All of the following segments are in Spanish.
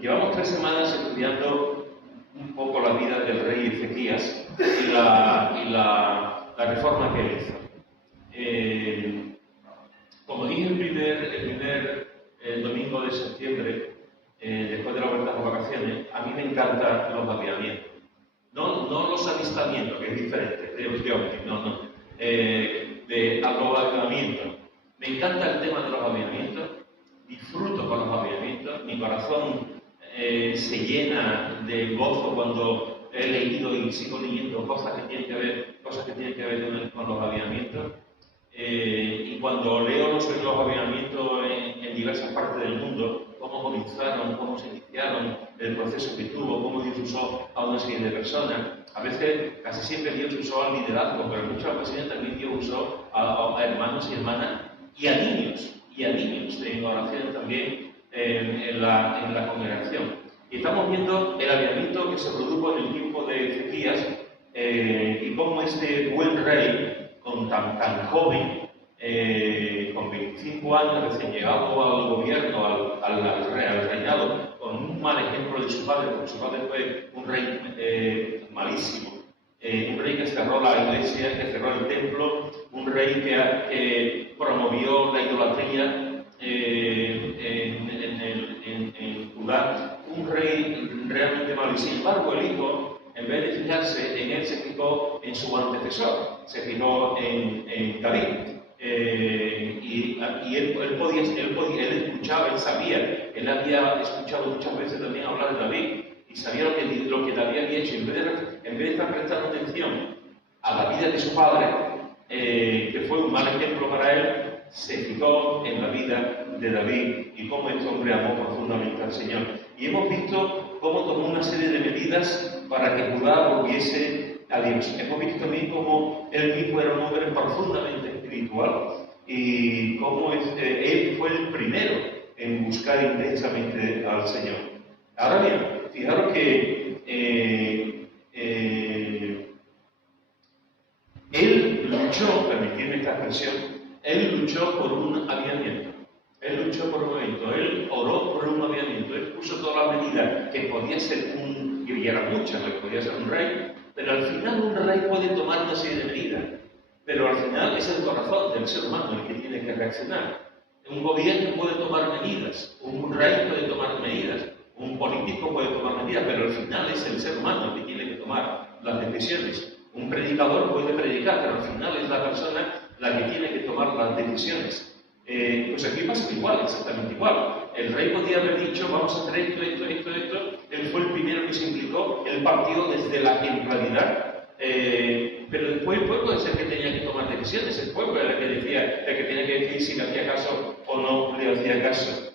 Llevamos 3 semanas estudiando un poco la vida del rey Ezequías y la reforma que él hizo. Como dije el domingo de septiembre, después de la vuelta de vacaciones, a mí me encantan los avivamientos. No los avistamientos, que es diferente, de avivamientos. Me encanta el tema de los avivamientos, disfruto con los avivamientos, mi corazón se llena de gozo cuando he leído y sigo leyendo cosas que tienen que ver con los avivamientos. Y cuando leo los avivamientos en diversas partes del mundo, cómo comenzaron, cómo se iniciaron, el proceso que tuvo, cómo Dios usó a una serie de personas. A veces, casi siempre Dios usó al liderazgo, pero en muchas ocasiones también Dios usó a hermanos y hermanas y a niños en oración también en la congregación. Y estamos viendo el avivamiento que se produjo en el tiempo de Ezequías y cómo este buen rey, tan joven, con 25 años recién llegado al gobierno, al reinado, con un mal ejemplo de su padre, porque su padre fue un rey malísimo, un rey que cerró la iglesia, que cerró el templo, un rey que promovió la idolatría en Judá, un rey realmente malo. Y sin embargo, el hijo, en vez de fijarse en él, se fijó en su antecesor, se fijó en David. Y él escuchaba, él sabía, él había escuchado muchas veces también hablar de David y sabía lo que David había hecho. En vez de estar prestando atención a la vida de su padre, que fue un mal ejemplo para él, se fijó en la vida de David y cómo este hombre amó profundamente al Señor. Y hemos visto cómo tomó una serie de medidas para que Judá volviese a Dios. Hemos visto también cómo él mismo era un hombre profundamente espiritual y cómo él fue el primero en buscar intensamente al Señor. Ahora bien, fijaros que él luchó, permitidme esta expresión, él luchó por un avivamiento. Él oró por un avivamiento, él puso todas las medidas que podía ser y eran muchas, que podía ser un rey, pero al final un rey puede tomar una serie de medidas, pero al final es el corazón del ser humano el que tiene que reaccionar. Un gobierno puede tomar medidas, un rey puede tomar medidas, un político puede tomar medidas, pero al final es el ser humano el que tiene que tomar las decisiones. Un predicador puede predicar, pero al final es la persona la que tiene que tomar las decisiones. Pues aquí pasa igual, exactamente igual. El rey podía haber dicho, vamos a hacer esto. Él fue el primero que se implicó, él partió desde la ejemplaridad, pero después el pueblo es el que tenía que tomar decisiones, el pueblo era el que tenía que decir si le hacía caso o no le hacía caso.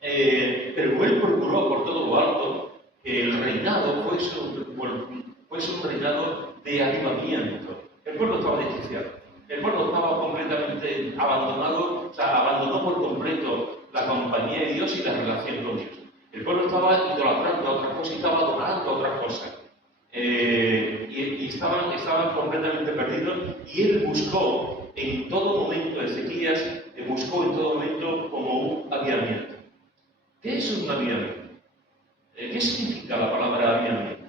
Pero él procuró por todo lo alto que el reinado fuese un reinado de avivamiento. El pueblo estaba desquiciado. El pueblo estaba completamente abandonado, abandonó por completo la compañía de Dios y la relación con Dios. El pueblo estaba idolatrando a otras cosas y estaba adorando a otras cosas. Y estaban completamente perdidos. Y él buscó en todo momento, Ezequías buscó en todo momento como un avivamiento. ¿Qué es un avivamiento? ¿Qué significa la palabra avivamiento?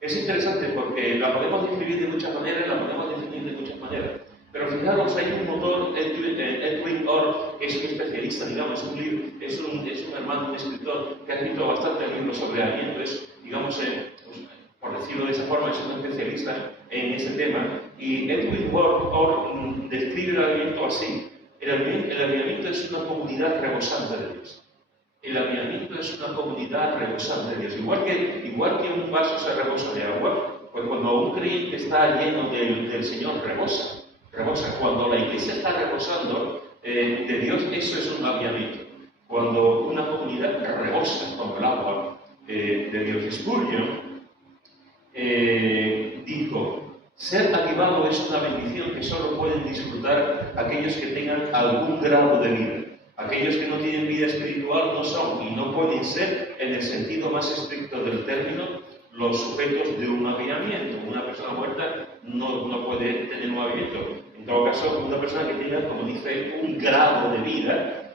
Es interesante porque la podemos describir de muchas maneras, la podemos definir de muchas maneras. Pero fijaros, hay un autor, Edwin Orr, que es un especialista, digamos, es un hermano, un escritor que ha escrito bastantes libros sobre avivamiento, por decirlo de esa forma, es un especialista en ese tema. Y Edwin Orr describe el avivamiento así. El avivamiento es una comunidad rebosante de Dios. El avivamiento es una comunidad rebosante de Dios. Igual que un vaso se rebosa de agua, pues cuando un creyente está lleno del Señor, rebosa. Cuando la iglesia está rebosando de Dios, eso es un avivamiento. Cuando una comunidad rebosa con el agua de Dios. Spurgeon dijo: ser avivado es una bendición que solo pueden disfrutar aquellos que tengan algún grado de vida. Aquellos que no tienen vida espiritual no son y no pueden ser, en el sentido más estricto del término, los sujetos de un avivamiento. Una persona muerta no puede tener un avivamiento. En todo caso, una persona que tenga, como dice él, un grado de vida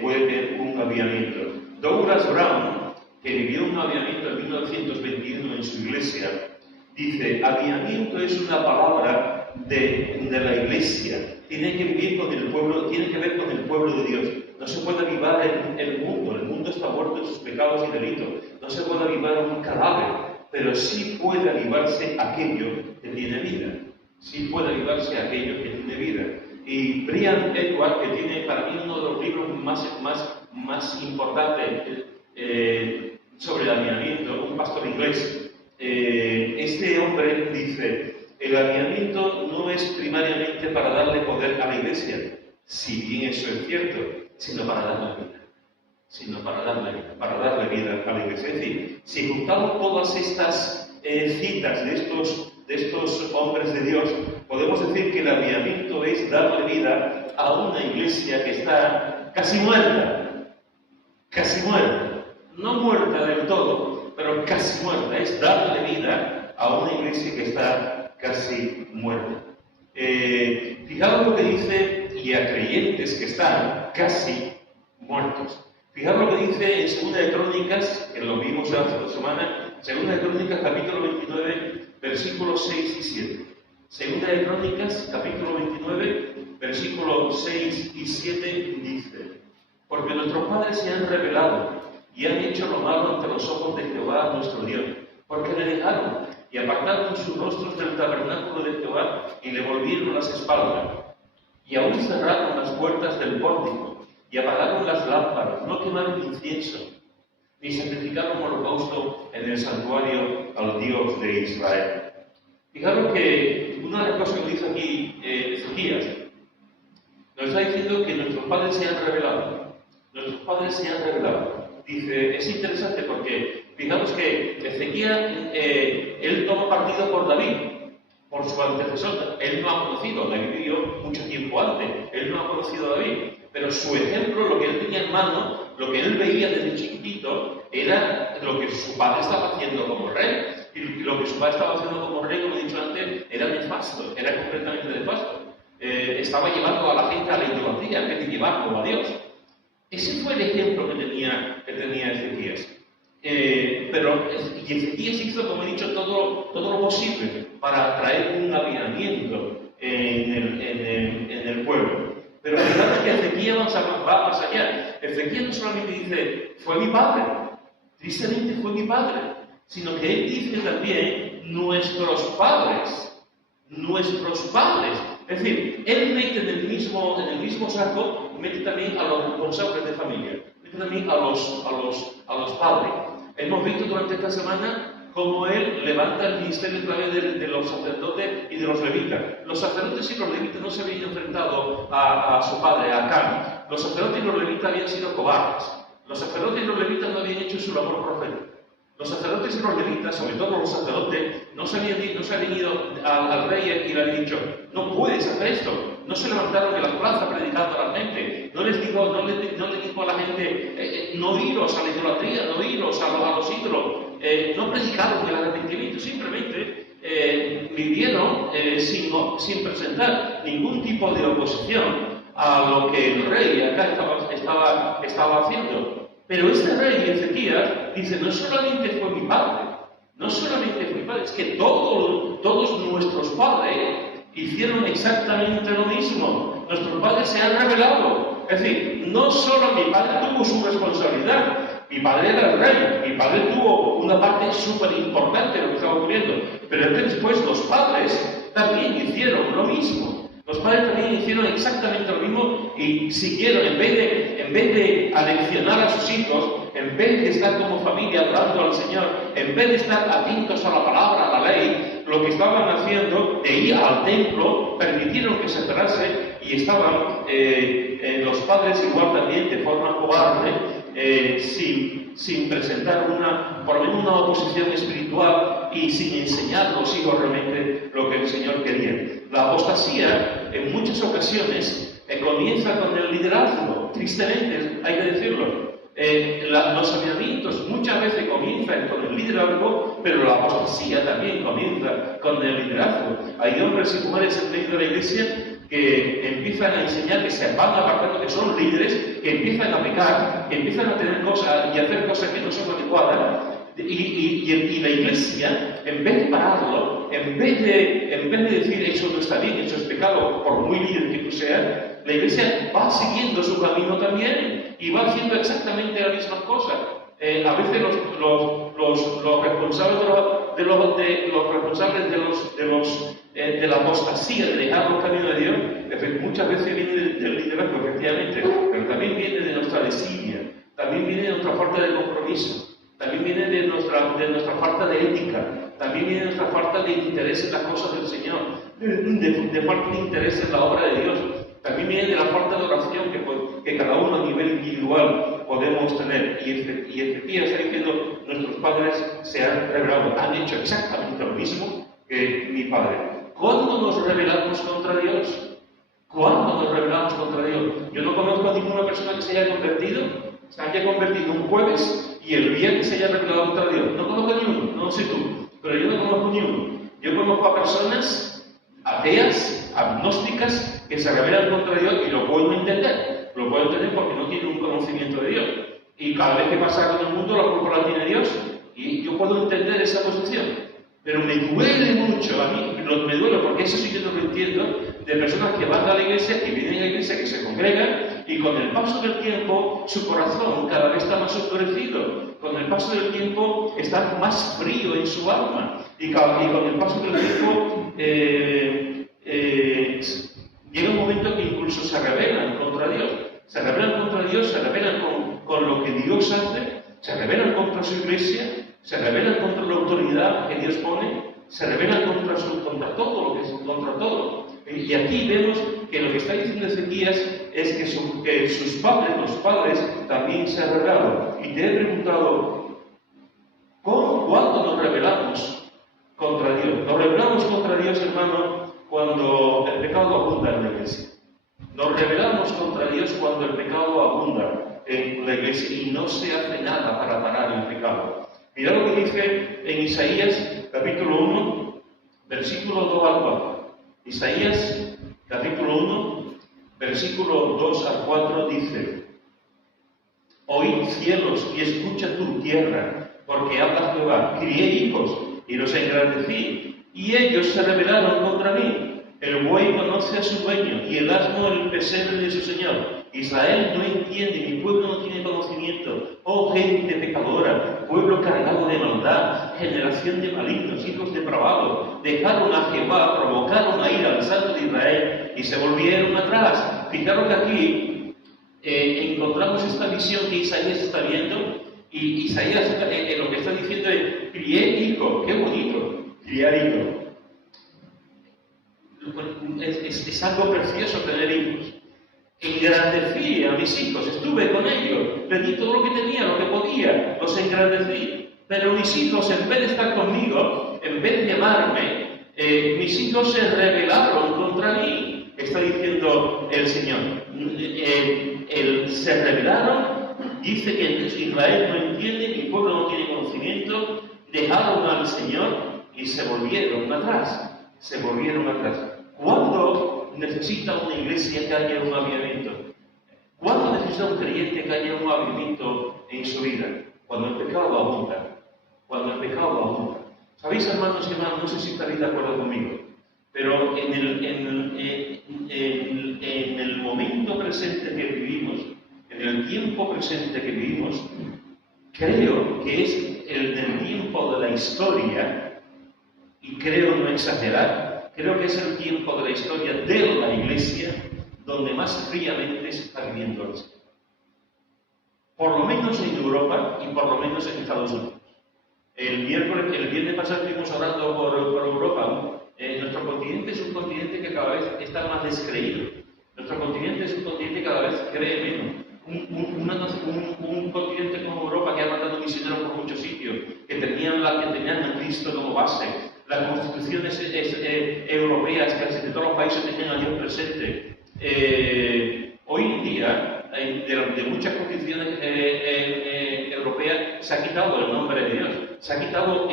puede tener un avivamiento. Douglas Brown, que vivió un aviamiento en 1921 en su iglesia, dice: aviamiento es una palabra de la iglesia, tiene que vivir con el pueblo, tiene que ver con el pueblo de Dios. No se puede avivar el mundo está muerto en sus pecados y delitos, no se puede avivar un cadáver, pero sí puede avivarse aquello que tiene vida, sí puede avivarse aquello que tiene vida. Y Brian Edward, que tiene para mí uno de los libros más importantes sobre el avivamiento, un pastor inglés, este hombre dice: el avivamiento no es primariamente para darle poder a la iglesia, si bien eso es cierto, sino para darle vida, para darle vida a la iglesia. Es decir, si juntamos todas estas citas de estos hombres de Dios, podemos decir que el avivamiento es darle vida a una iglesia que está casi muerta, no muerta del todo, pero casi muerta. Es darle vida a una iglesia que está casi muerta. Fijaos lo que dice, y a creyentes que están casi muertos. Fijaos lo que dice en 2 de Crónicas, que lo vimos hace 2 semanas, 2 de Crónicas, capítulo 29, versículos 6 y 7. 2 de Crónicas, capítulo 29, versículos 6 y 7 dice: porque nuestros padres se han rebelado y han hecho lo malo ante los ojos de Jehová nuestro Dios, porque le dejaron y apartaron sus rostros del tabernáculo de Jehová y le volvieron las espaldas, y aún cerraron las puertas del pórtico y apagaron las lámparas, no quemaron incienso, ni sacrificaron holocausto en el santuario al Dios de Israel. Fijaros que una de las cosas que dice aquí Ezequías, nos está diciendo que nuestros padres se han rebelado. Dice, es interesante porque fijaros que Ezequías, él toma partido por David, por su antecesor. Él no ha conocido, David vivió mucho tiempo antes, él no ha conocido a David, pero su ejemplo, lo que él tenía en mano, lo que él veía desde chiquitito, era lo que su padre estaba haciendo como rey. Y lo que su padre estaba haciendo como rey, como he dicho antes, era nefasto, era completamente nefasto. Estaba llevando a la gente a la idolatría, en vez de llevarlo a Dios. Ese fue el ejemplo que tenía Ezequías. Y Ezequías hizo, como he dicho, todo lo posible para traer un avivamiento en el pueblo. Pero la verdad es que Ezequías va más allá. Ezequías no solamente dice, fue mi padre, tristemente fue mi padre, sino que él dice también, nuestros padres. Es decir, él mete en el mismo saco, mete también a los responsables de familia, mete también a los padres. Hemos visto durante esta semana cómo él levanta el ministerio a través de los sacerdotes y de los levitas. Los sacerdotes y los levitas no se habían enfrentado a su padre, a Acán. Los sacerdotes y los levitas habían sido cobardes. Los sacerdotes y los levitas no habían hecho su labor profética. Los sacerdotes y los levitas, sobre todo los sacerdotes, no se habían ido al rey y le habían dicho, no puedes hacer esto. No se levantaron de la plaza predicando a la gente. No le dijo a la gente, no iros a la idolatría, no iros a los ídolos. No predicaron el arrepentimiento, simplemente vivieron sin presentar ningún tipo de oposición a lo que el rey acá estaba haciendo. Pero este rey, Ezequías, dice, no solamente fue mi padre, es que todos nuestros padres hicieron exactamente lo mismo. Nuestros padres se han rebelado. Es decir, no solo mi padre tuvo su responsabilidad, mi padre era el rey, mi padre tuvo una parte súper importante de lo que estaba ocurriendo, pero es que después los padres también hicieron lo mismo. Los padres también hicieron exactamente lo mismo y siguieron, en vez de aleccionar a sus hijos, en vez de estar como familia adorando al Señor, en vez de estar atentos a la palabra, a la ley, lo que estaban haciendo de ir al templo, permitieron que se cerrase y estaban los padres igual también de forma cobarde, sin presentar por lo menos una oposición espiritual y sin enseñar a los hijos realmente lo que el Señor quería. La apostasía, en muchas ocasiones, comienza con el liderazgo, tristemente, hay que decirlo. Los avivamientos muchas veces comienzan con el liderazgo, pero la apostasía también comienza con el liderazgo. Hay hombres y mujeres en medio de la iglesia que empiezan a enseñar, que se van apartando, que son líderes, que empiezan a pecar, que empiezan a tener cosas y a hacer cosas que no son adecuadas. Y la Iglesia, en vez de pararlo, en vez de decir eso no está bien, eso es pecado, por muy líder que tú seas, la Iglesia va siguiendo su camino también y va haciendo exactamente las mismas cosas. A veces los responsables de la apostasía, de dejar los caminos de Dios, muchas veces viene del liderazgo, efectivamente, pero también viene de nuestra desidia, también viene de nuestra falta de compromiso. También viene de nuestra falta de ética, también viene de nuestra falta de interés en las cosas del Señor, de falta de interés en la obra de Dios. También viene de la falta de oración que cada uno a nivel individual podemos tener. Y efectivamente, está diciendo, nuestros padres se han rebelado, han hecho exactamente lo mismo que mi padre. ¿Cuándo nos rebelamos contra Dios? ¿Cuándo nos rebelamos contra Dios? Yo no conozco a ninguna persona que se haya convertido un jueves y el viernes se haya rebelado contra Dios. No conozco ni uno, no sé tú, pero yo no conozco ni uno. Yo conozco a personas ateas, agnósticas, que se rebelan contra Dios y lo puedo entender. Lo puedo entender porque no tienen un conocimiento de Dios. Y cada vez que pasa con el mundo, la culpa la tiene Dios. Y yo puedo entender esa posición. Pero me duele mucho, a mí me duele porque eso sí que no lo entiendo, de personas que van a la iglesia, que vienen a la iglesia, que se congregan, y con el paso del tiempo su corazón cada vez está más oscurecido, con el paso del tiempo está más frío en su alma, y con el paso del tiempo llega un momento que incluso se rebelan contra Dios, se rebelan con lo que Dios hace, se rebelan contra su iglesia, se rebelan contra la autoridad que Dios pone, se rebelan contra todo lo que es contra todo. Y aquí vemos que lo que está diciendo Ezequías es que sus padres, los padres, también se han rebelado. Y te he preguntado, ¿cuándo nos rebelamos contra Dios? Nos rebelamos contra Dios, hermano, cuando el pecado abunda en la iglesia. Nos rebelamos contra Dios cuando el pecado abunda en la iglesia y no se hace nada para parar el pecado. Mirad lo que dice en Isaías, capítulo 1, versículo 2 al 4. Isaías, capítulo 1, versículo 2 al 4 dice: Oíd cielos y escucha tu tierra, porque habla Jehová, crié hijos y los engrandecí, y ellos se rebelaron contra mí. El buey conoce a su dueño, y el asno el pesebre de su señor. Israel no entiende, mi pueblo no tiene conocimiento. Oh gente pecadora, pueblo cargado de maldad, generación de malignos, hijos depravados, dejaron a Jehová, provocaron a ir al Santo de Israel y se volvieron atrás. Fijaros que aquí encontramos esta visión que Isaías está viendo, y Isaías lo que está diciendo es: crié hijo. Qué bonito, criar hijo. Es algo precioso tener hijos. Engrandecí a mis hijos, estuve con ellos, les di todo lo que tenía, lo que podía, los engrandecí. Pero mis hijos, en vez de estar conmigo, en vez de amarme, mis hijos se rebelaron contra mí, está diciendo el Señor. Se rebelaron, dice que Israel no entiende, mi pueblo no tiene conocimiento, dejaron al Señor y se volvieron atrás. ¿Cuándo necesita una iglesia que haya un avivamiento? ¿Cuándo necesita un creyente que haya un avivamiento en su vida? Cuando el pecado abunda. ¿Sabéis, hermanos y hermanas? No sé si estaréis de acuerdo conmigo, pero en el momento presente que vivimos, en el tiempo presente que vivimos, creo que es el del tiempo de la historia, y creo no exagerar, creo que es el tiempo de la historia de la Iglesia donde más fríamente se está viviendo el Señor. Por lo menos en Europa y por lo menos en Estados Unidos. El viernes pasado estuvimos hablando por Europa. Nuestro continente es un continente que cada vez está más descreído. Nuestro continente es un continente que cada vez cree menos. Un continente como Europa que ha mandado misioneros por muchos sitios, que tenían a Cristo como base. Las constituciones europeas que de todos los países tenían a Dios presente. Hoy en día, de muchas constituciones europeas, se ha quitado el nombre de Dios, se ha quitado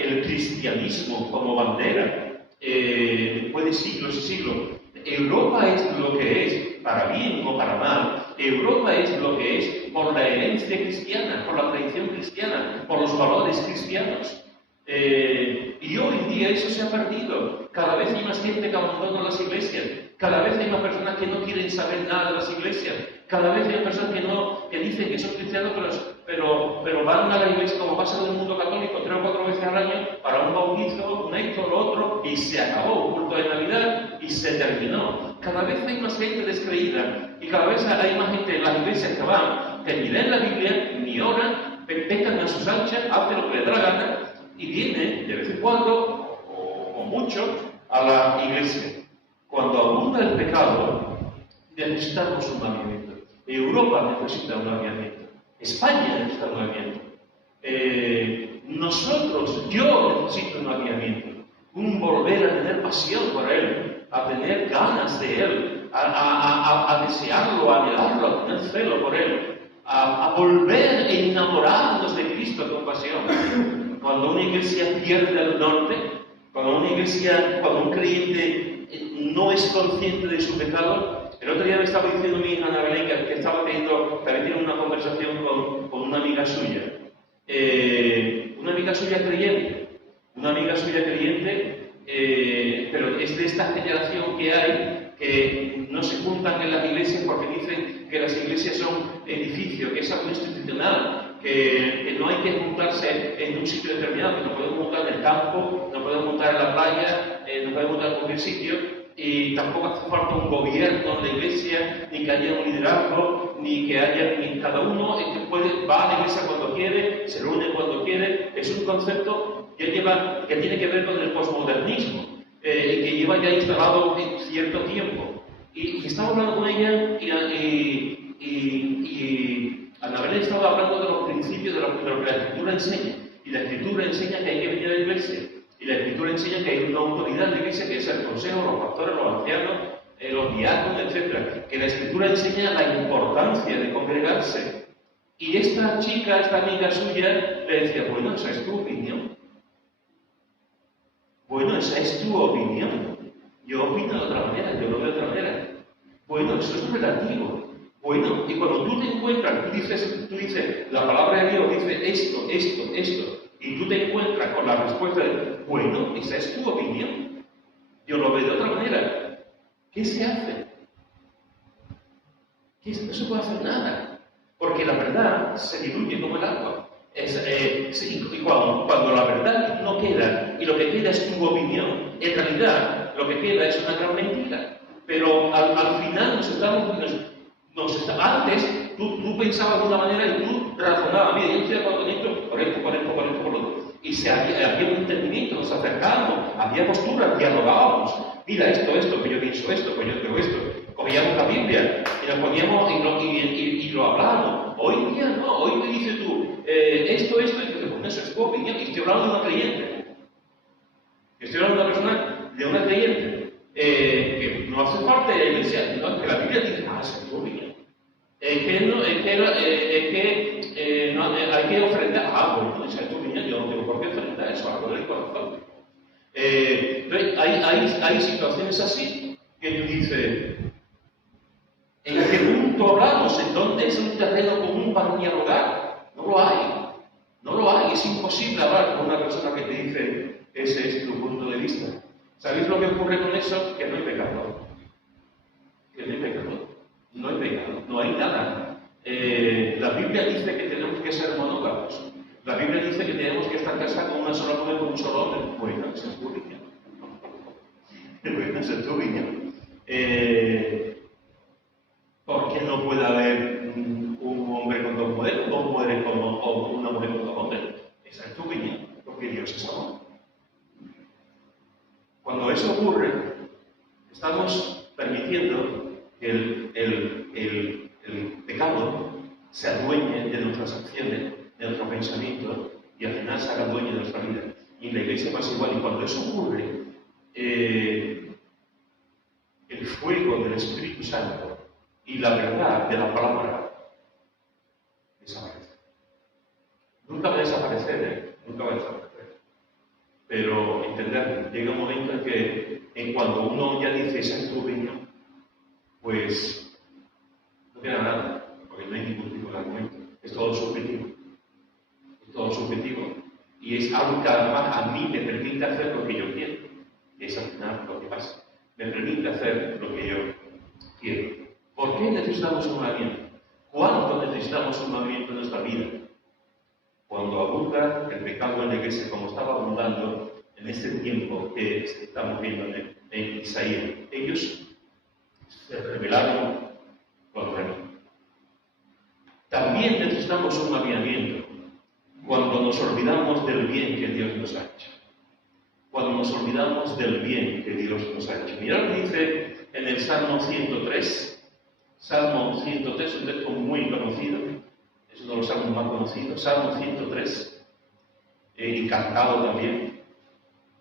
el cristianismo como bandera, después de siglos y siglos. Europa es lo que es, para bien o para mal. Europa es lo que es por la herencia cristiana, por la tradición cristiana, por los valores cristianos. Y hoy en día eso se ha perdido. Cada vez hay más gente que abandona las iglesias. Cada vez hay más personas que no quieren saber nada de las iglesias. Cada vez hay personas que dicen que son cristianos, pero van a la iglesia como pasa en el mundo católico 3 o 4 veces al año para un bautizo, un esto, lo otro, y se acabó. Un culto de Navidad y se terminó. Cada vez hay más gente descreída y cada vez hay más gente en las iglesias que van, que ni leen la Biblia, ni oran, pecan a sus anchas, hacen lo que les da la gana y vienen de vez en cuando, o mucho, a la iglesia. Cuando abunda el pecado, necesitamos un avivamiento. Europa necesita un avivamiento. España necesita un avivamiento. Yo necesito un avivamiento. Un volver a tener pasión por Él, a tener ganas de Él, a desearlo, a anhelarlo, a tener celo por Él, a volver a enamorarnos de Cristo con pasión. Cuando una iglesia pierde el norte, cuando un creyente no es consciente de su pecado. El otro día me estaba diciendo mi hija Ana Belén que estaba teniendo una conversación con una amiga suya. Una amiga suya creyente, pero es de esta generación que hay que no se juntan en las iglesias porque dicen que las iglesias son edificios, que es algo institucional, que no hay que juntarse en un sitio determinado, que no podemos juntar en el campo, no podemos juntar en la playa, no podemos juntar en cualquier sitio. Y tampoco hace falta un gobierno en la iglesia, ni que haya un liderazgo, ni cada uno va a la iglesia cuando quiere, se reúne cuando quiere. Es un concepto que tiene que ver con el posmodernismo, que lleva ya instalado en cierto tiempo. Y estaba hablando con ella y Ana Belén estaba hablando de los principios de lo que la Escritura enseña. Y la Escritura enseña que hay que venir a la iglesia. Y la Escritura enseña que hay una autoridad en la iglesia que es el consejo, los pastores, los ancianos, los diáconos, etc. Que la Escritura enseña la importancia de congregarse. Y esta chica, esta amiga suya, le decía, bueno, esa es tu opinión. Bueno, esa es tu opinión. Yo opino de otra manera, yo lo veo de otra manera. Bueno, eso es relativo. Bueno, y cuando tú te encuentras, tú dices, la palabra de Dios dice esto, y tú te encuentras con la respuesta de, bueno, esa es tu opinión. Yo lo veo de otra manera. ¿Qué se hace? No se puede hacer nada. Porque la verdad se diluye como el agua. Y cuando la verdad no queda, y lo que queda es tu opinión, en realidad lo que queda es una gran mentira. Pero al final antes tú pensabas de una manera y tú razonabas, mira, yo estoy de acuerdo con esto, por lo otro. Y había un entendimiento, nos acercábamos, había posturas, dialogábamos. Mira, esto, que yo pienso esto, que yo creo esto. Cogíamos la Biblia y nos poníamos y lo hablábamos. Hoy día no, hoy me dices tú, esto, y te pones eso es tu opinión. Y estoy hablando de una creyente. Estoy hablando de una creyente. Que no hace parte de la iglesia, no, que la Biblia dice, esa es tu opinión. Hay que ofrendar. Bueno, esa es tu opinión, yo no tengo por qué ofrendar eso, algo del corazón. Hay situaciones así que tú dices, ¿en qué punto hablamos? ¿En dónde es un terreno común para dialogar? No lo hay, es imposible hablar con una persona que te dice, ese es tu punto de vista. ¿Sabéis lo que ocurre con eso? Que no hay pecado. No hay pecado, no hay nada. La Biblia dice que tenemos que ser monógamos. La Biblia dice que tenemos que estar casados con una sola mujer, con un solo hombre. Bueno, esa es tu opinión. Bueno, esa es tu opinión. ¿Por qué no puede haber un hombre con dos mujeres, o una mujer con dos hombres? Esa es tu opinión, porque Dios es amor. Cuando eso ocurre, estamos permitiendo que el pecado se adueñe de nuestras acciones, de nuestro pensamiento, y al final se haga dueño de nuestra vida. Y en la iglesia pasa igual. Y cuando eso ocurre, el fuego del Espíritu Santo y la verdad de la palabra desaparece. Nunca va a desaparecer, nunca va a desaparecer. Pero entender, llega un momento en que cuando uno ya dice esa es tu opinión, pues no queda nada, porque no hay ningún tipo de argumento. Es todo subjetivo. Es todo subjetivo. Y es algo que además a mí me permite hacer lo que yo quiero. Es al final lo que pasa. Me permite hacer lo que yo quiero. ¿Por qué necesitamos un movimiento? ¿Cuándo necesitamos un movimiento en nuestra vida? Cuando abunda el pecado en la iglesia, como estaba abundando en este tiempo que estamos viendo en Isaías. Ellos se rebelaron contra mí. También necesitamos un avivamiento cuando nos olvidamos del bien que Dios nos ha hecho. Cuando nos olvidamos del bien que Dios nos ha hecho. Mirad lo que dice en el Salmo 103. Salmo 103 es un texto muy conocido, es uno de los salmos más conocidos. Salmo 103, y cantado también.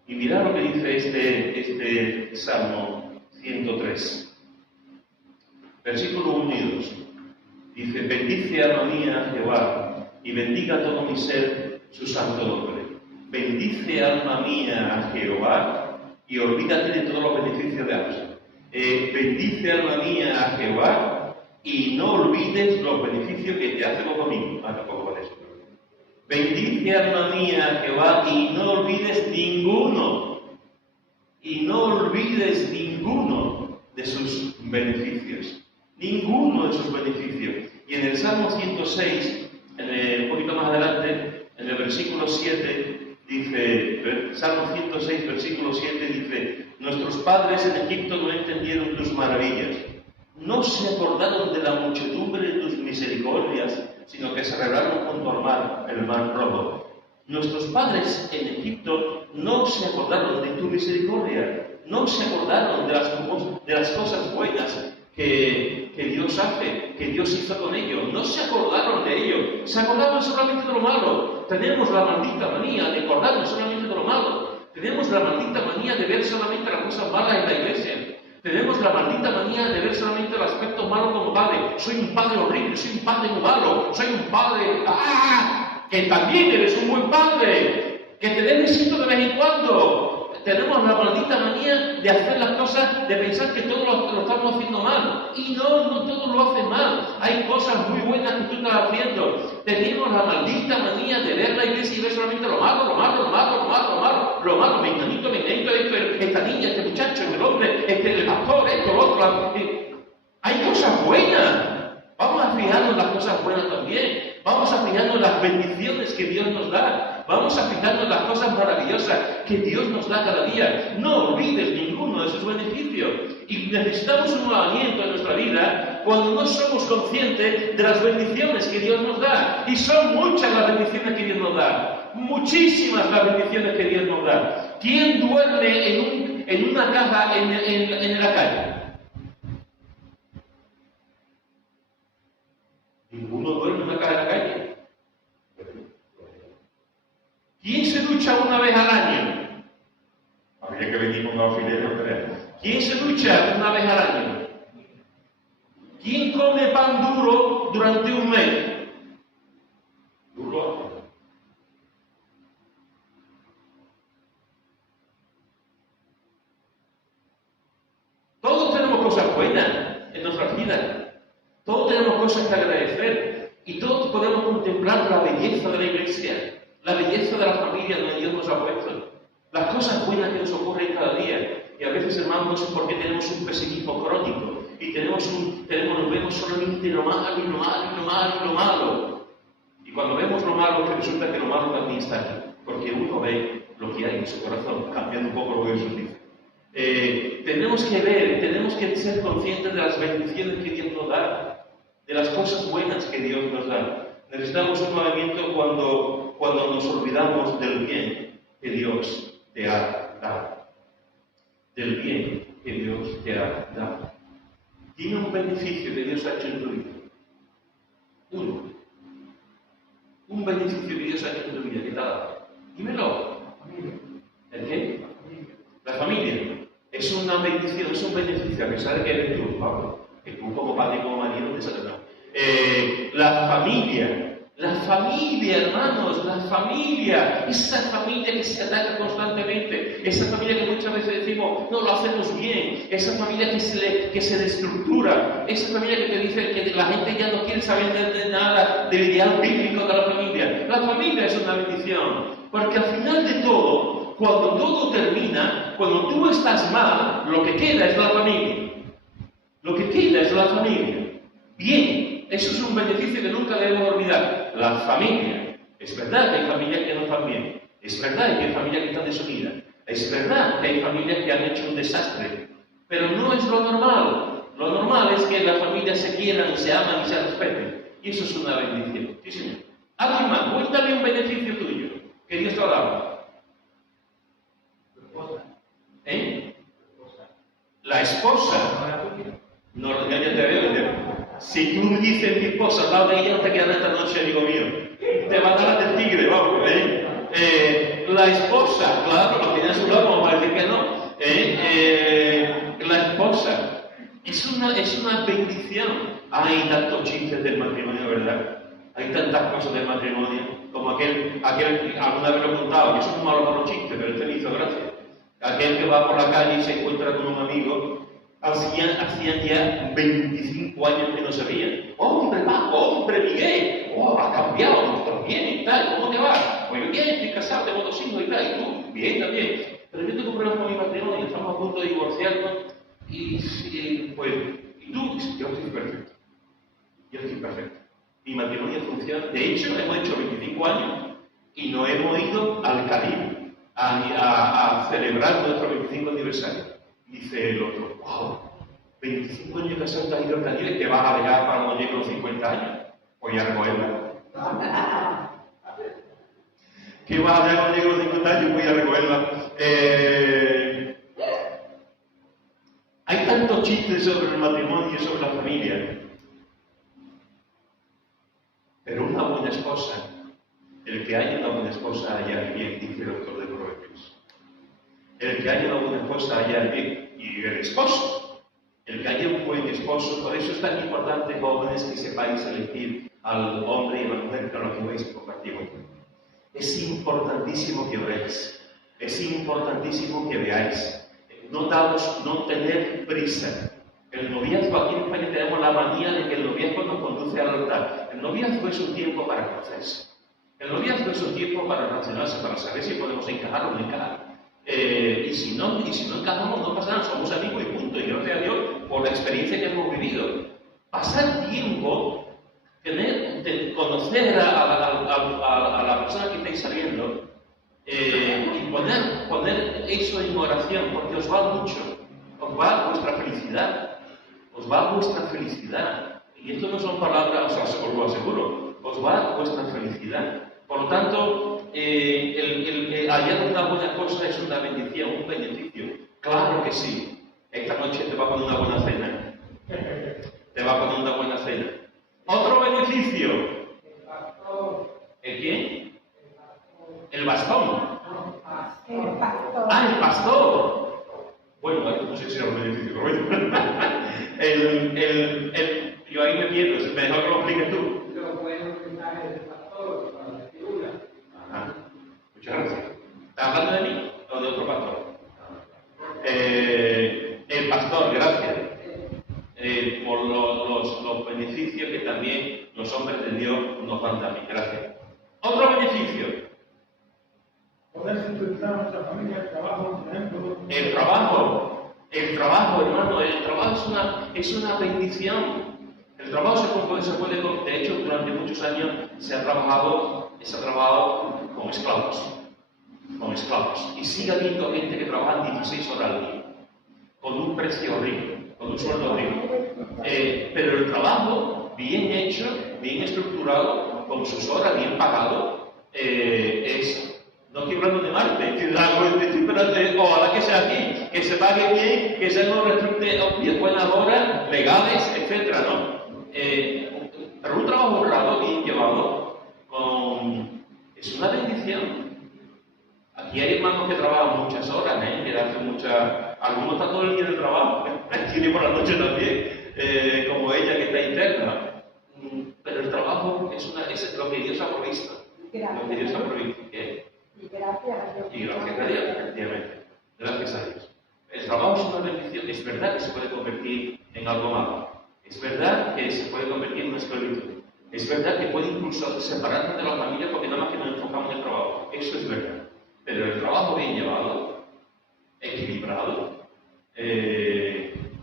Y mirad lo que dice este Salmo 103. Versículo 1 y 2. Dice: bendice alma mía a Jehová, y bendiga todo mi ser su santo nombre. Bendice alma mía a Jehová, y olvídate de todos los beneficios de Dios. Bendice alma mía a Jehová, y no olvides los beneficios que te hace los domingos. Tampoco con eso. Bendice alma mía a Jehová, y no olvides ninguno. Y no olvides ninguno de sus beneficios. Ninguno de sus beneficios. Y en el Salmo 106, un poquito más adelante, en el versículo 7, dice, Salmo 106, versículo 7, dice: nuestros padres en Egipto no entendieron tus maravillas, no se acordaron de la muchedumbre de tus misericordias, sino que se rebelaron junto al mar, el mar rojo. Nuestros padres en Egipto no se acordaron de tu misericordia, no se acordaron de las cosas buenas que Dios hace, que Dios hizo con ellos. No se acordaron de ello, se acordaban solamente de lo malo. Tenemos la maldita manía de acordarnos solamente de lo malo. Tenemos la maldita manía de ver solamente las cosas malas en la iglesia. Tenemos la maldita manía de ver solamente el aspecto malo como padre. Soy un padre horrible, soy un padre muy malo, soy un padre... que también eres un buen padre, que te dé besito de vez en cuando. Tenemos la maldita manía de hacer las cosas, de pensar que todo lo estamos haciendo mal. Y no todo lo hace mal. Hay cosas muy buenas que tú estás haciendo. Tenemos la maldita manía de ver la iglesia y ver solamente lo malo, lo malo, lo malo, lo malo, lo malo, lo malo, menganito, esta niña, este muchacho, el hombre, el pastor, esto, lo otro. Hay cosas buenas. Vamos a fijarnos en las cosas buenas también. Vamos a fijarnos en las bendiciones que Dios nos da. Vamos a fijarnos en las cosas maravillosas que Dios nos da cada día. No olvides ninguno de sus beneficios. Y necesitamos un movimiento en nuestra vida cuando no somos conscientes de las bendiciones que Dios nos da. Y son muchas las bendiciones que Dios nos da. Muchísimas las bendiciones que Dios nos da. ¿Quién duerme en una caja en la calle? ¿Ninguno duerme en una caja en la calle? ¿Quién se ducha una vez al año? Habría que venir con un alfiler. ¿Quién se ducha una vez al año? ¿Quién come pan duro durante un mes? Duro. Todos tenemos cosas buenas en nuestras vidas. Todos tenemos cosas que agradecer. Y todos podemos contemplar la belleza de la iglesia, la belleza de la familia donde Dios nos ha puesto, las cosas buenas que nos ocurren cada día. Y a veces, hermanos, no sé por qué tenemos un pesimismo crónico y nos vemos solamente lo malo y lo malo y lo malo y lo malo. Y cuando vemos lo malo, que resulta que lo malo también está aquí, porque uno ve lo que hay en su corazón, cambiando un poco lo que Jesús dice. Tenemos que ver, tenemos que ser conscientes de las bendiciones que Dios nos da, de las cosas buenas que Dios nos da. Necesitamos un movimiento cuando nos olvidamos del bien que Dios te ha dado. Del bien que Dios te ha dado. Dime un beneficio que Dios ha hecho en tu vida. Uno. Un beneficio que Dios ha hecho en tu vida que te ha dado. Dímelo. ¿El qué? La familia. Es una bendición, es un beneficio, a pesar de que eres tú, Pablo. Que tú como padre y como marido te sabes. La familia La familia, hermanos, la familia, esa familia que se ataca constantemente, esa familia que muchas veces decimos, no lo hacemos bien, esa familia que se destructura, esa familia que te dice que la gente ya no quiere saber de nada del ideal bíblico de la familia. La familia es una bendición, porque al final de todo, cuando todo termina, cuando tú estás mal, lo que queda es la familia. Lo que queda es la familia. Bien, eso es un beneficio que nunca debemos olvidar. La familia. Es verdad que hay familias que no están bien. Es verdad que hay familias que están desunidas. Es verdad que hay familias que han hecho un desastre. Pero no es lo normal. Lo normal es que las familias se quieran y se aman y se respeten. Y eso es una bendición. Sí, señor. Alguien más, cuéntame un beneficio tuyo que Dios te ha dado. La esposa. No, ya te veo. Si tú dices mi esposa al lado de ella, no te quedas esta noche, amigo mío. Te va a dar del tigre, vamos, la esposa, claro, lo tiene a su lado, vamos a decir que no. La esposa es una bendición. Hay tantos chistes del matrimonio, ¿verdad? Hay tantas cosas del matrimonio, como aquel alguna vez lo he contado, que son malos para los chistes, pero este me hizo gracia. Aquel que va por la calle y se encuentra con un amigo. Hacían ya 25 años que no se veían. ¡Hombre, Paco! ¡Hombre, Miguel! ¡Oh, ha cambiado! ¿No estás bien y tal? ¿Cómo te va? Pues yo bien, estoy casado, tengo 2 hijos y tal. ¿Y tú? Bien, también. Pero yo tengo problemas con mi matrimonio, estamos a punto de divorciarnos. Y tú, yo estoy perfecto. Yo estoy perfecto. Mi matrimonio funciona. De hecho, hemos hecho 25 años y nos hemos ido al Caribe a celebrar nuestro 25 aniversario. Dice el otro, wow, 25 años casados te has ido al Caribe, ¿qué vas a dejar para cuando lleguen los 50 años? Voy a recogerla. ¿Qué vas a dejar cuando lleguen los 50 años? Voy a recogerla. Hay tantos chistes sobre el matrimonio y sobre la familia. Pero una buena esposa, el que haya una buena esposa haya bien, dice el autor de Proverbios. El que haya una buena esposa haya bien. Y el esposo, el que haya un buen esposo. Por eso es tan importante, jóvenes, que sepáis elegir al hombre y a la mujer con los que vais a compartir hoy. Es importantísimo que oréis. Es importantísimo que veáis. No tener prisa. El noviazgo, aquí en España tenemos la manía de que el noviazgo nos conduce al altar. El noviazgo es un tiempo para conocerse. El noviazgo es un tiempo para relacionarse, para saber si podemos encajar o no encajar. Y si no encajamos, no pasa nada, somos amigos y punto. Y gracias a Dios por la experiencia que hemos vivido. Pasar tiempo, conocer a la persona que estáis saliendo y poner eso en oración, porque os va mucho. Os va vuestra felicidad. Os va vuestra felicidad. Y esto no son palabras, o sea, os lo aseguro. Os va vuestra felicidad. Por lo tanto, hallar una buena cosa es una bendición, un beneficio. Claro que sí. Esta noche te va a poner una buena cena. Te va a poner una buena cena. Otro beneficio. ¿El quién? El bastón. El pastor. Ah, el pastor. Bueno, no sé si era un beneficio, pero bueno. Yo ahí me pierdo, mejor que lo expliques tú. Los buenos mensajes del pastor, para la figura. Ajá. Muchas gracias. ¿Estás hablando de mí o de otro pastor? El pastor, gracias. Por los beneficios que también los hombres de Dios nos dan también. Gracias. Otro beneficio. Poder sustentar nuestra familia, el trabajo, por ejemplo. El trabajo, hermano, el trabajo es una bendición. El trabajo se puede, de hecho, durante muchos años se ha trabajado con esclavos. Y sigue habiendo gente que trabaja 16 horas al día, con un precio horrible, con un sueldo horrible. Pero el trabajo, bien hecho, bien estructurado, con sus horas bien pagado, no estoy hablando de Marte, ojalá que sea aquí, que se pague bien, que se nos restricte buenas horas, legales, etc., ¿no? Pero un trabajo honrado, bien llevado, es una bendición. Aquí hay hermanos que trabajan muchas horas, que hacen algunos están todo el día de trabajo, tiene por la noche también, como ella que está interna. el trabajo es lo que Dios ha provisto. Lo que Dios ha provisto. ¿Qué? Y gracias a Dios. Y gracias a Dios, efectivamente. Gracias a Dios. El trabajo es una bendición. Es verdad que se puede convertir en algo malo. Es verdad que se puede convertir en una esclavitud. Es verdad que puede incluso separarnos de la familia porque nada más que nos enfocamos en el trabajo. Eso es verdad. Pero el trabajo bien llevado, equilibrado,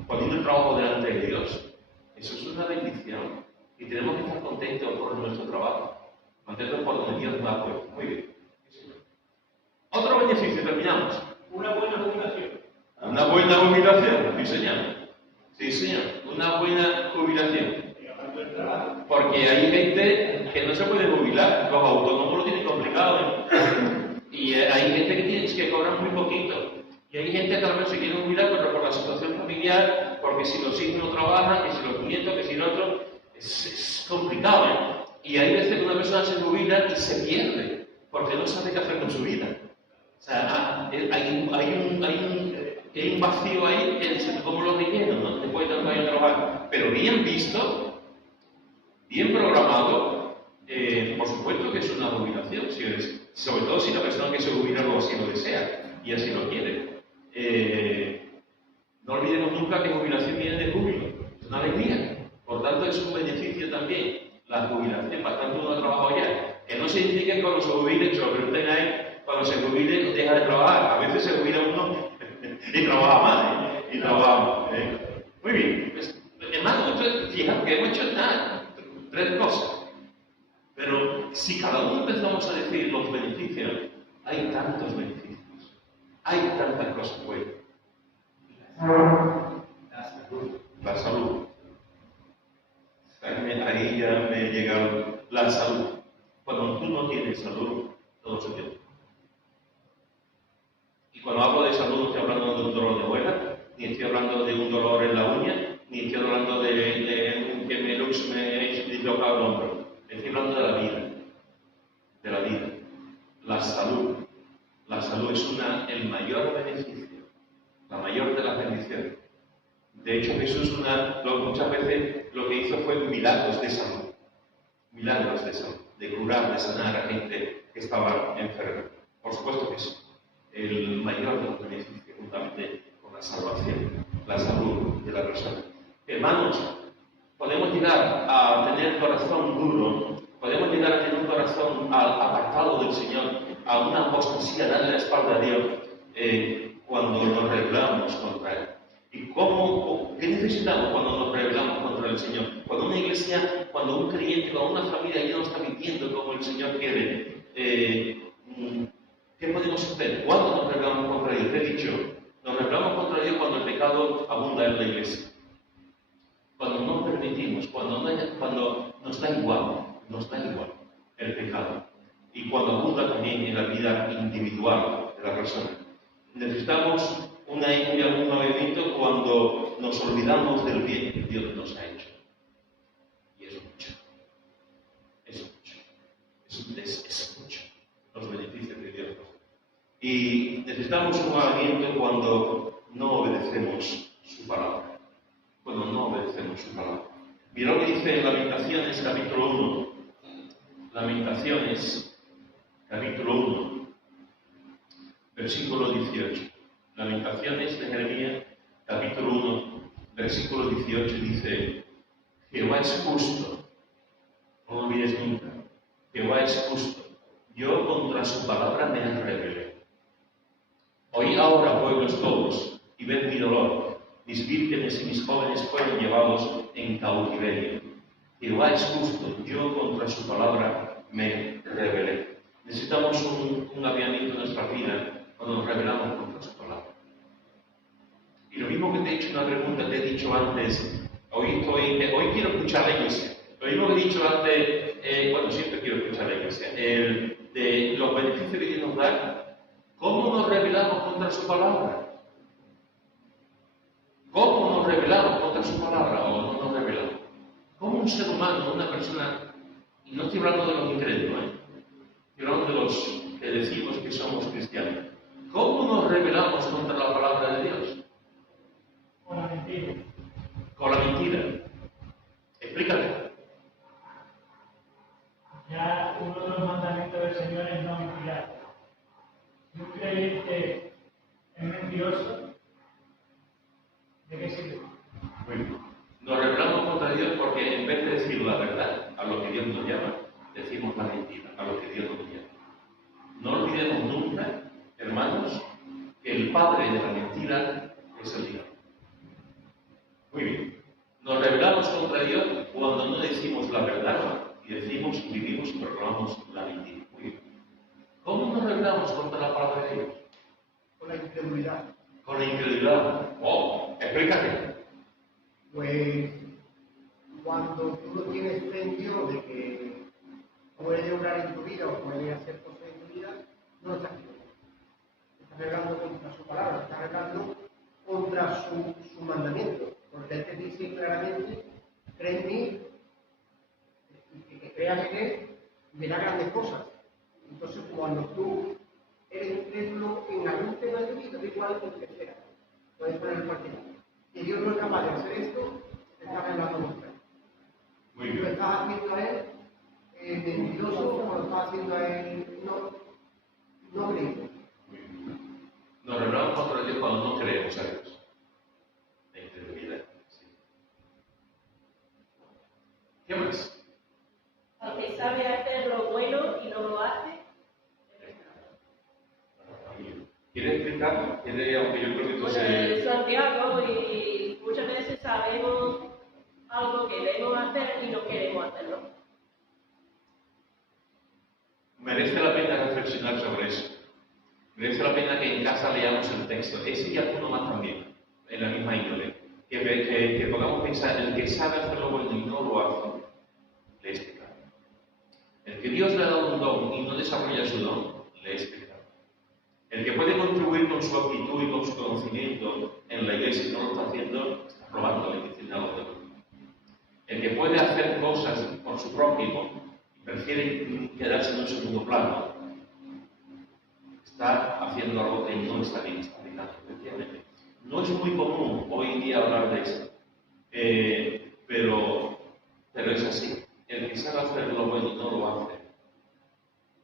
poniendo el trabajo delante de Dios, eso es una bendición. Y tenemos que estar contentos por nuestro trabajo. Contentos por donde Dios nos ha puesto. Muy bien. Otro beneficio, terminamos. Una buena jubilación. Una buena jubilación, sí señor. Sí señor, una buena jubilación. Porque hay gente que no se puede jubilar, los autónomos lo tienen complicado, ¿eh? Y hay gente que tiene que cobrar muy poquito. Y hay gente que a lo mejor se quiere jubilar, pero por la situación familiar, porque si los hijos no trabajan, que si los nietos, que si lo otro, es complicado, ¿eh? Y hay veces que una persona se jubila y se pierde, porque no sabe qué hacer con su vida. O sea, hay un vacío ahí que como lo relleno, ¿no? Después de tanto años trabajar. Pero bien visto, bien programado, por supuesto que es una jubilación, sobre todo si la persona que se jubila luego así lo desea y así lo quiere. No olvidemos nunca que jubilación viene de júbilo, es una alegría. Por tanto, es un beneficio también la jubilación, bastante uno ha trabajado ya. Que no significa que cuando se jubile, que lo pregunten a él, cuando se jubile deja de trabajar. A veces se jubila uno y trabaja más, y trabaja más. Muy bien. Pues, hermano, fijaos que hemos hecho tres cosas. Pero si cada uno empezamos a decir los beneficios, hay tantos beneficios. Hay tantas cosas buenas. La salud. Ahí ya me ha llegado la salud. Cuando tú no tienes salud, todo se pierde. Y cuando hablo de salud no estoy hablando de un dolor de muela, ni estoy hablando de un dolor en la uña, ni estoy hablando de que me he dislocado el hombro. Estoy hablando de la vida. De la vida. La salud. La salud es el mayor beneficio, la mayor de las bendiciones. De hecho, Jesús muchas veces lo que hizo fue milagros de salud. Milagros de salud, de curar, de sanar a gente que estaba enferma. Por supuesto que sí. El mayor de los beneficios, juntamente con la salvación, la salud de la persona. Hermanos, podemos llegar a tener corazón duro, podemos llegar a tener un corazón apartado del Señor, a una apostasía, darle la espalda a Dios, cuando nos rebelamos contra Él. ¿Y qué necesitamos cuando nos rebelamos contra el Señor? Cuando una iglesia, cuando un creyente, cuando una familia ya no está viviendo como el Señor quiere, ¿qué podemos hacer? ¿Cuándo nos rebelamos contra Dios? Te he dicho, nos rebelamos contra Dios cuando el pecado abunda en la iglesia. Cuando no permitimos, cuando nos da igual el pecado. Y cuando abunda también en la vida individual de la persona. Necesitamos un avivamiento cuando nos olvidamos del bien que Dios nos ha hecho. Y es mucho. Es mucho. Es mucho los beneficios que Dios nos da. Y necesitamos un avivamiento cuando no obedecemos su palabra. Cuando no obedecemos su palabra. Mirad lo que dice en Lamentaciones, capítulo 1. Lamentaciones, capítulo 1, versículo 18. Lamentaciones de Jeremías, capítulo 1, versículo 18, dice: Jehová es justo, no lo olvides nunca. Jehová es justo, yo contra su palabra me rebelé. Oí ahora, pueblos todos, y ved mi dolor. Mis vírgenes y mis jóvenes fueron llevados en cautiverio. Jehová es justo, yo contra su palabra me rebelé. Necesitamos un avivamiento en nuestra vida cuando nos rebelamos contra su palabra. Y lo mismo que te he hecho una pregunta, te he dicho antes, hoy quiero escuchar a la iglesia. Lo mismo que he dicho antes, siempre quiero escuchar a la iglesia, de los beneficios que Dios nos da. ¿Cómo nos rebelamos contra su palabra? ¿Cómo nos rebelamos contra su palabra o no nos rebelamos? ¿Cómo un ser humano, una persona, y no estoy hablando de los incrédulos, estoy hablando de los que decimos que somos cristianos, ¿cómo nos rebelamos contra la palabra de Dios? Con la mentira. Con la mentira. Explícate. el padre de la mentira es el diablo. Muy bien. Nos rebelamos contra Dios cuando no decimos la verdad y decimos, vivimos y proclamamos la mentira. Muy bien. ¿Cómo nos rebelamos contra la palabra de Dios? Con la incredulidad. Con la incredulidad. Oh, explícate. Pues cuando tú no tienes fe en Dios de que puede obrar en tu vida o puede hacer cosas en tu vida, no lo estás haciendo. Estás rebelando contra su palabra, estás rebelando contra su mandamiento. Porque Él te dice claramente, cree en mí, y que creas en Él, verá grandes cosas. Entonces, cuando tú eres incrédulo en algún tema de tu vida, da igual con que sea, puedes poner cualquier cosa. Si Dios no es capaz de hacer esto, te está revelando contra Él. Muy Lo bien. estás haciendo a Él mentiroso, o lo estás haciendo a Él no creíble. Muy bien. Nos rebelamos contra Dios cuando no creemos a Dios. La incredulidad. Sí. ¿Qué más? Aunque sabe hacer lo bueno y no lo hace, ¿Quiere explicarlo? Aunque yo creo que bueno, entonces... Santiago, y muchas veces sabemos algo que debemos hacer y no queremos hacerlo. Merece la pena reflexionar sobre eso. Merece la pena que en casa leamos el texto. Ese y alguno más también, en la misma índole. Que podamos pensar, el que sabe hacer lo bueno y no lo hace, le es pecado. El que Dios le ha dado un don y no desarrolla su don, le es pecado. El que puede contribuir con su actitud y con su conocimiento en la iglesia y no lo está haciendo, está robando la bendición a los demás. El que puede hacer cosas por su prójimo y prefiere quedarse en un segundo plano, está haciendo algo que no está bien, está pecando. No es muy común hoy en día hablar de esto, pero es así. El que sabe hacer lo bueno y no lo hace,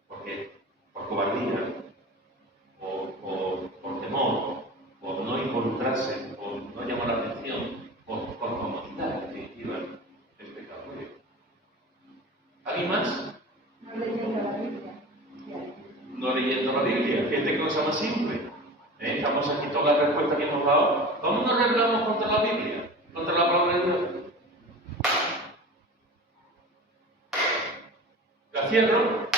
porque por cobardía, por temor, por no involucrarse, por no llamar la atención, por comodidad, en definitiva, es pecado. ¿Alguien más? No leyendo la Biblia. No leyendo la Biblia. Fíjate cosa más simple. Estamos aquí todas las respuestas que hemos dado. ¿Cómo nos rebelamos contra la Biblia? Contra la palabra de Dios. La cierro.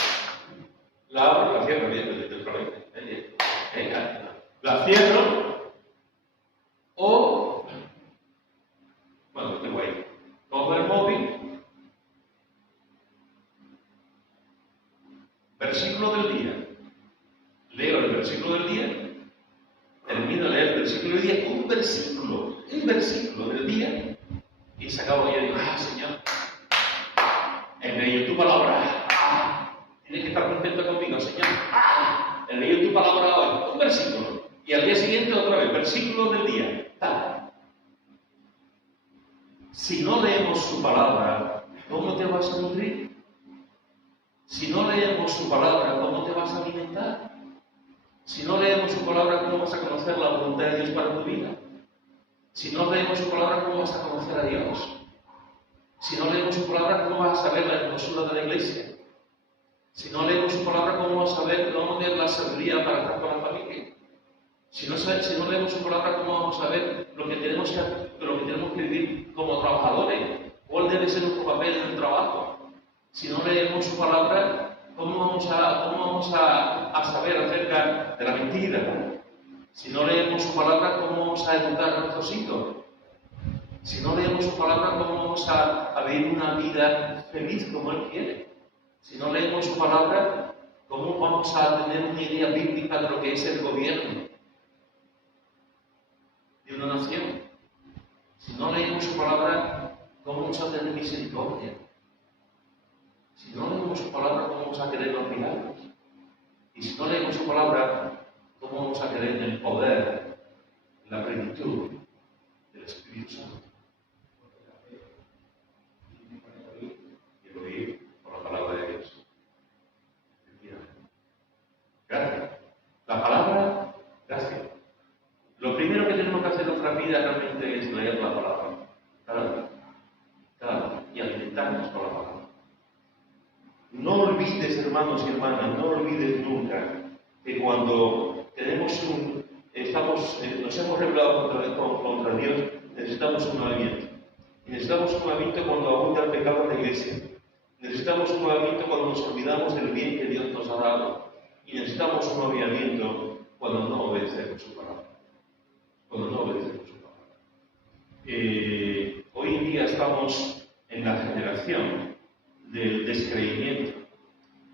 La abro, la cierro, evidentemente. La cierro. O, bueno, tengo ahí. Cojo el móvil. Versículo del día. Leo el versículo del día. Termino de leer el versículo del día. Un versículo del día. Y se acabó. Y yo digo, Señor, he leído tu palabra. Tienes que estar contento conmigo, Señor. He leído tu palabra hoy. Un versículo. Y al día siguiente otra vez. Versículo del día. Tal. Si no leemos su palabra, ¿cómo te vas a nutrir? Si no leemos su palabra, ¿cómo te vas a alimentar? Si no leemos su palabra, ¿cómo vas a conocer la voluntad de Dios para tu vida? Si no leemos su palabra, ¿cómo vas a conocer a Dios? Si no leemos su palabra, ¿cómo vas a saber la hermosura de la iglesia? Si no leemos su palabra, ¿cómo vas a saber cómo tener la sabiduría para estar con la familia? Si no leemos su palabra, ¿cómo vamos a ver lo que tenemos que vivir como trabajadores? ¿Cuál debe ser nuestro papel en el trabajo? Si no leemos su palabra, ¿cómo vamos a saber acerca de la mentira? Si no leemos su palabra, ¿cómo vamos a educar a nuestros hijos? Si no leemos su palabra, ¿cómo vamos a vivir una vida feliz como Él quiere? Si no leemos su palabra, ¿cómo vamos a tener una idea bíblica de lo que es el gobierno de una nación? Si no leemos su palabra, ¿cómo vamos a tener misericordia? Si no leemos su palabra, ¿cómo vamos a creer los milagros? Y si no leemos su palabra, ¿cómo vamos a creer en el poder, en la plenitud del Espíritu Santo? Y el oír por la palabra de Dios. Gracias. La palabra, gracias. Lo primero que tenemos que hacer en nuestra vida realmente es leer la palabra. Cada día. Y alimentarnos con la palabra. No olvides, hermanos y hermanas, no olvides nunca que cuando tenemos nos hemos rebelado contra Dios, necesitamos un movimiento. Y necesitamos un movimiento cuando abunda el pecado en la iglesia. Necesitamos un movimiento cuando nos olvidamos del bien que Dios nos ha dado. Y necesitamos un movimiento cuando no obedecemos su palabra. Cuando no obedecemos su palabra. Hoy en día estamos en la generación del descreimiento.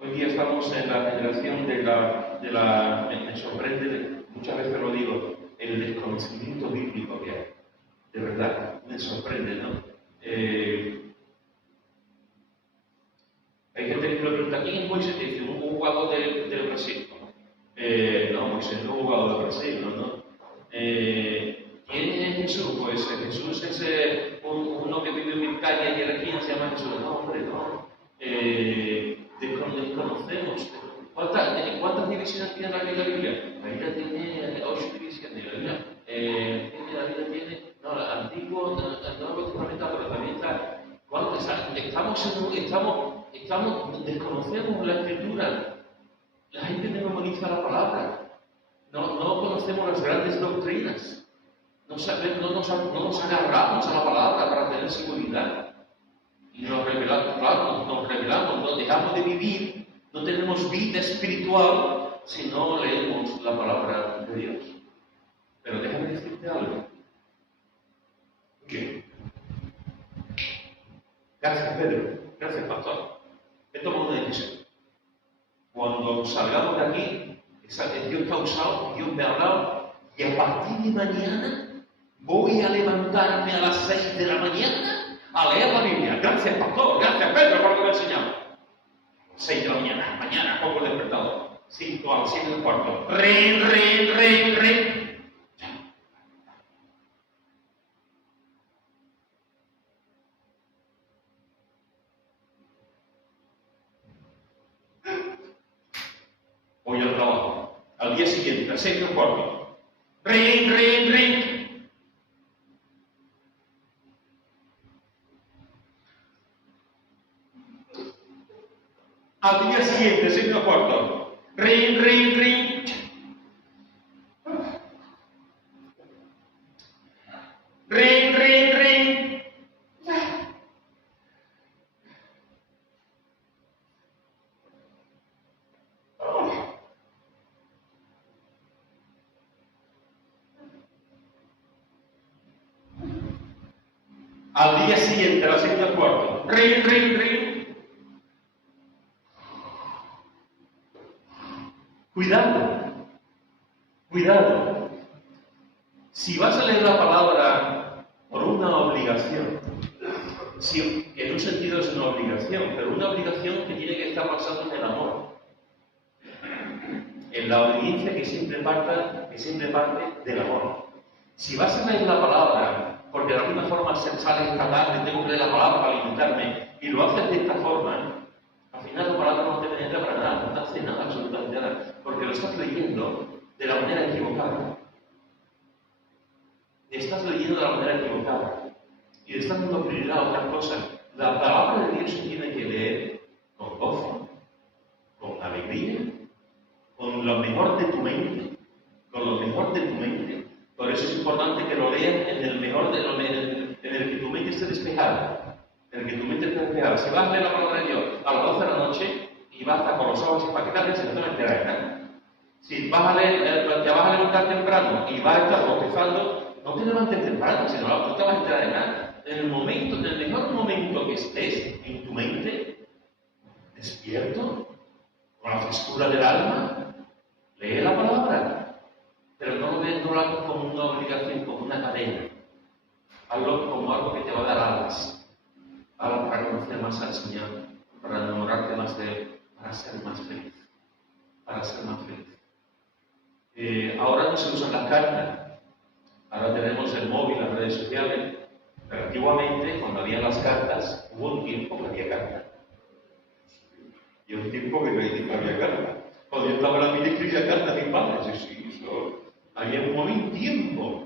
Hoy en día estamos en la generación me sorprende, muchas veces lo digo, el desconocimiento bíblico que hay. De verdad, me sorprende, ¿no? Hay gente que me pregunta, ¿quién es Moisés? Dice, un jugador del Brasil. No, Moisés no es un jugador del Brasil, ¿no? ¿Quién es Jesús? Pues Jesús es uno que vive en mi calle y en la esquina se llama Jesús. No, hombre, no. Desconocemos. ¿Cuántas divisiones tiene la Biblia? La Biblia tiene 8 divisiones. La Biblia tiene, no, el Antiguo, el Nuevo Testamento, pero también está. Desconocemos la Escritura. La gente no memoriza la palabra. No conocemos las grandes doctrinas. No nos agarramos a la palabra para tener seguridad. Y nos rebelamos, nos dejamos de vivir, no tenemos vida espiritual si no leemos la palabra de Dios. Pero déjame decirte algo. ¿Qué? Gracias, Pedro. Gracias, pastor. He tomado una decisión. Cuando salgamos de aquí, Dios me ha usado, Dios me ha hablado, y a partir de mañana voy a levantarme a las 6 de la mañana a leer la Biblia. Gracias, pastor. Gracias, Pedro, por lo que me ha enseñado. 6 de la mañana, pongo el despertador. 5 a las 7 del cuarto. Re. Voy al trabajo. Al día siguiente, a las 6 del cuarto. Re. Al día siguiente, 6 del cuarto. Ring. Ring. Al día siguiente, a las 6 del cuarto. Ring. Cuidado. Si vas a leer la palabra por una obligación, sí, en un sentido es una obligación, pero una obligación que tiene que estar basada en el amor, en la obediencia que siempre parte del amor. Si vas a leer la palabra porque de alguna forma se sale esta tarde, tengo que leer la palabra para alimentarme, y lo haces de esta forma, al final la palabra no te penetra para nada, no te hace nada, absolutamente nada, porque lo estás leyendo de la manera equivocada. Estás leyendo de la manera equivocada. Y le estás dando prioridad a otras cosas. La palabra de Dios se tiene que leer con gozo, con alegría, con lo mejor de tu mente. Por eso es importante que lo leas en el el que tu mente esté despejada. En el que tu mente esté despejada. Si vas a leer la palabra de Dios a las 12 de la noche y vas a estar con los ojos empaquetados, no te enteras de nada. Si te vas a levantar temprano y vas a estar bostezando, no te levantes temprano, sino no te vas a enterar de nada. En el mejor momento que estés en tu mente, despierto, con la frescura del alma, lee la palabra. Pero no lo hagas como una obligación, como una cadena. Hazlo como algo que te va a dar alas para conocer más al Señor, para enamorarte más de Él, para ser más feliz. Ahora no se usan las cartas, ahora tenemos el móvil, las redes sociales, pero antiguamente, cuando había las cartas, hubo un tiempo que había cartas. Y un tiempo que había cartas. Cuando yo estaba en la vida escribía cartas a mi padre, sí, eso. Había un tiempo.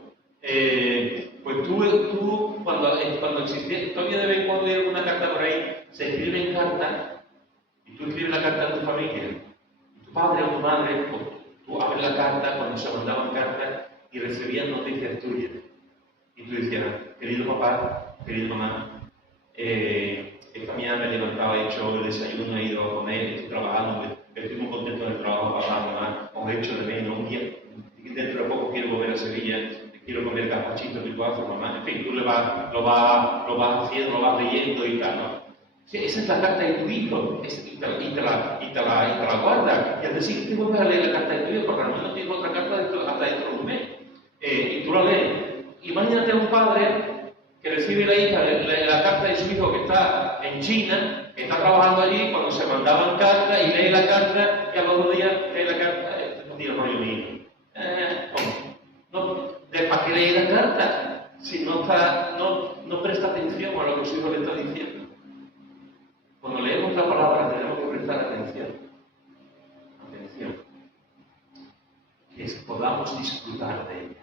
Pues tú cuando existía, todavía de vez en cuando hay alguna carta por ahí, se escriben cartas, y tú escribes la carta a tu familia, y tu padre o tu madre, tú abres la carta, cuando se mandaban cartas, y recibían noticias tuyas. Y tú decías, querido papá, querida mamá, esta mañana me he levantado, he hecho el desayuno, he ido a comer, estoy trabajando, estoy muy contento del trabajo, papá, mamá, os he hecho de menos. Un día, dentro de poco quiero volver a Sevilla, quiero comer gazpachitos que tú haces, mamá. En fin, tú lo vas haciendo, lo vas leyendo y tal, ¿no? Sí, esa es la carta de tu hijo, y te la guardas. Y al decir que vuelves a leer la carta de tu hijo, porque a lo mejor tienes otra carta hasta dentro de un mes. Y tú la lees. Imagínate a un padre que recibe la carta de su hijo que está en China, que está trabajando allí, cuando se mandaban cartas y lee la carta, y a los 2 días lee la carta, no tiene rollo mío. ¿Para qué lee la carta? Si no presta atención a lo que su hijo le está diciendo. Cuando leemos la palabra tenemos que prestar atención. Atención. Que podamos disfrutar de ella.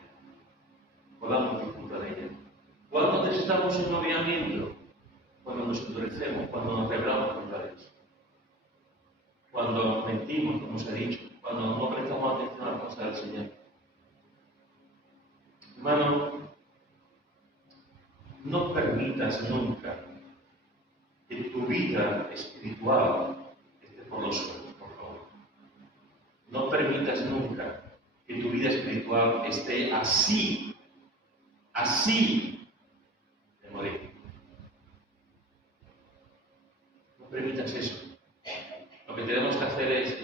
Podamos disfrutar de ella. ¿Cuándo necesitamos un noviamiento? Cuando nos endurecemos, cuando nos rebelamos contra Dios. Cuando mentimos, como se ha dicho. Cuando no prestamos atención a las cosas del Señor. Hermano, no permitas nunca que tu vida espiritual esté por los suelos, por favor. No permitas nunca que tu vida espiritual esté así de morir. No permitas eso. Lo que tenemos que hacer es,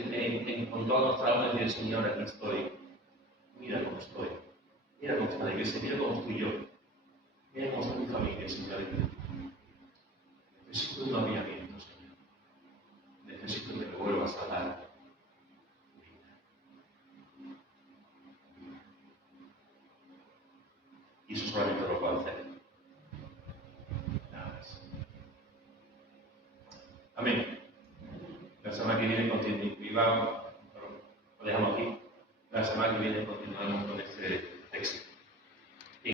con toda nuestra alma, decir, Señor, aquí estoy. Mira cómo estoy. Mira cómo está la iglesia, mira cómo estoy yo. Mira cómo está mi familia, Señor. Necesito un aviamiento, Señor. Necesito que me vuelvas a dar vida. Y eso solamente lo puedo hacer. Nada más. Amén. La semana que viene continuamos. Lo dejamos aquí. La semana que viene continuamos con este texto.